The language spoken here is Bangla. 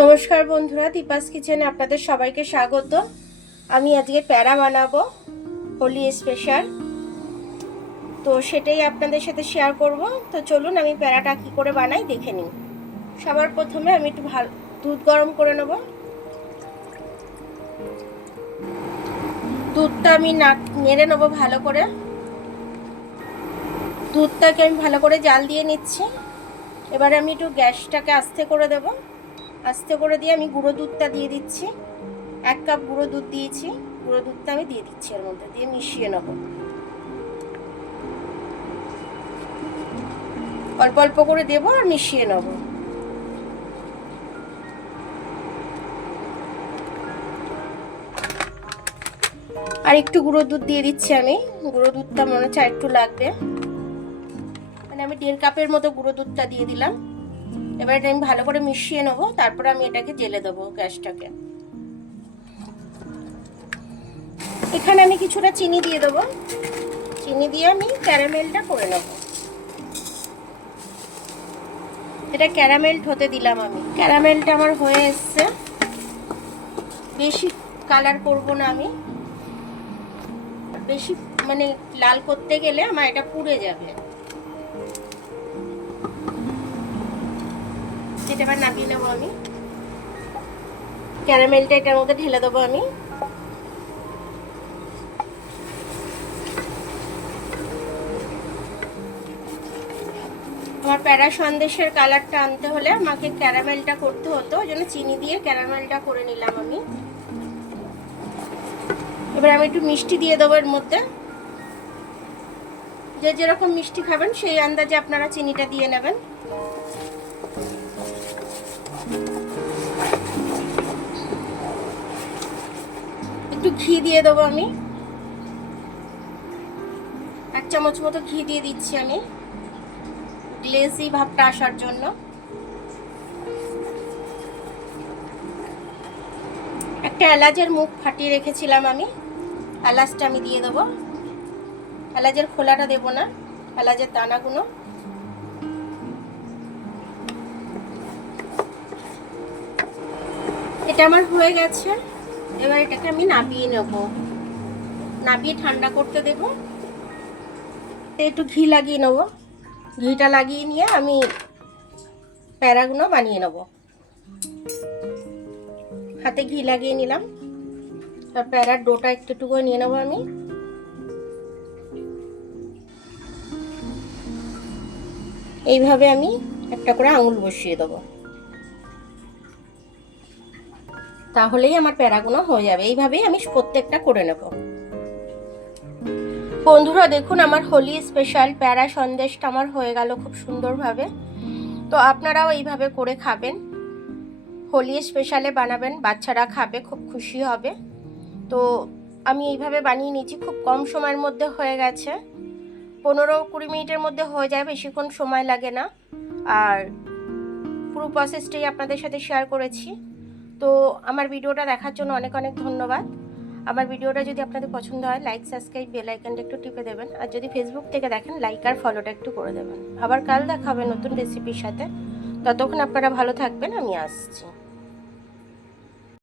নমস্কার বন্ধুরা, দীপাস কিচেনে আপনাদের সবাইকে স্বাগত। আমি আজকে প্যারা বানাবো হোলি স্পেশাল, তো সেটাই আপনাদের সাথে শেয়ার করব। তো চলুন আমি প্যারাটা কি করে বানাই দেখে নিই। সবার প্রথমে আমি একটু দুধ গরম করে নেব। দুধটা আমি নেড়ে নেবো ভালো করে। দুধটাকে আমি ভালো করে জাল দিয়ে নিচ্ছি। এবারে আমি একটু গ্যাসটাকে আস্তে করে দেব। আস্তে করে দিয়ে আমি গুঁড়ো দুধটা দিয়ে দিচ্ছি। 1 কাপ গুঁড়ো দুধ দিয়েছি। গুঁড়ো দুধটা আমি দিয়ে দিচ্ছি, এর মধ্যে দিয়ে মিশিয়ে নেব। অল্প অল্প করে দেবো আর মিশিয়ে নেব। আর একটু গুঁড়ো দুধ দিয়ে দিচ্ছি আমি। গুঁড়ো দুধটা মনে হচ্ছে একটু লাগবে, মানে আমি 1.5 কাপের মতো গুঁড়ো দুধটা দিয়ে দিলাম। এবার এটা আমি ভালো করে মিশিয়ে নেব, তারপর আমি এটাকে জেলে দেবো গ্যাসটাকে। এখানে আমি কিছুটা চিনি দিয়ে দেবো। চিনি দিয়ে আমি ক্যারামেলটা করে নেব। এটা ক্যারামেল হতে দিলাম আমি। ক্যারামেলটা আমার হয়ে এসছে। বেশি কালার করব না আমি, বেশি মানে লাল করতে গেলে আমার এটা পুড়ে যাবে। এটা এবার নামিয়ে নেবো আমি। ক্যারামেলটা এটার মধ্যে ঢেলে দেবো আমি। আমার প্যারা সন্দেশের কালারটা আনতে হলে আমাকে ক্যারামেলটা করতে হতো, ওই জন্য চিনি দিয়ে ক্যারামেলটা করে নিলাম আমি। এবার আমি একটু মিষ্টি দিয়ে দেবো এর মধ্যে। যে যেরকম মিষ্টি খাবেন সেই আন্দাজে আপনারা চিনিটা দিয়ে নেবেন। একটু ঘি দিয়ে দেবো আমি। 1 চামচ মতো ঘি দিয়ে দিচ্ছি আমি, গ্লেজি ভাবটা আসার জন্য। একটা এলাচের মুখ ফাটিয়ে রেখেছিলাম আমি, এলাচটা আমি দিয়ে দেবো। এলাচের খোলাটা দেবো না, এলাচের দানাগুলো। এটা আমার হয়ে গেছে। এবার এটাকে আমি নাবিয়ে নেব। নাবিয়ে ঠান্ডা করতে দেব। একটু ঘি লাগিয়ে নেব। ঘিটা লাগিয়ে নিয়ে আমি প্যারাগুলো বানিয়ে নেব। হাতে ঘি লাগিয়ে নিলাম। আর প্যারার ডোটা একটু করে নিয়ে নেবো আমি। এইভাবে আমি একটা করে আঙুল বসিয়ে দেবো, তাহলেই আমার প্যারাগুলো হয়ে যাবে। এইভাবেই আমি প্রত্যেকটা করে নেব। বন্ধুরা দেখুন, আমার হোলি স্পেশাল প্যারা সন্দেশটা আমার হয়ে গেল খুব সুন্দরভাবে। তো আপনারাও এইভাবে করে খাবেন, হোলি স্পেশালে বানাবেন, বাচ্চারা খাবে, খুব খুশি হবে। তো আমি এইভাবে বানিয়ে নিয়েছি, খুব কম সময়ের মধ্যে হয়ে গেছে। 15-20 মিনিটের মধ্যে হয়ে যায়, বেশিক্ষণ সময় লাগে না। আর পুরো প্রসেসটাই আপনাদের সাথে শেয়ার করেছি। তো আমার ভিডিওটা দেখার জন্য অনেক অনেক ধন্যবাদ। আমার ভিডিওটা যদি আপনাদের পছন্দ হয়, লাইক, সাবস্ক্রাইব, বেল আইকনটা একটু টিপে দেবেন। আর যদি ফেসবুক থেকে দেখেন, লাইক আর ফলোটা একটু করে দেবেন। আবার কাল দেখা হবে নতুন রেসিপির সাথে। ততক্ষণ আপনারা ভালো থাকবেন, আমি আসছি।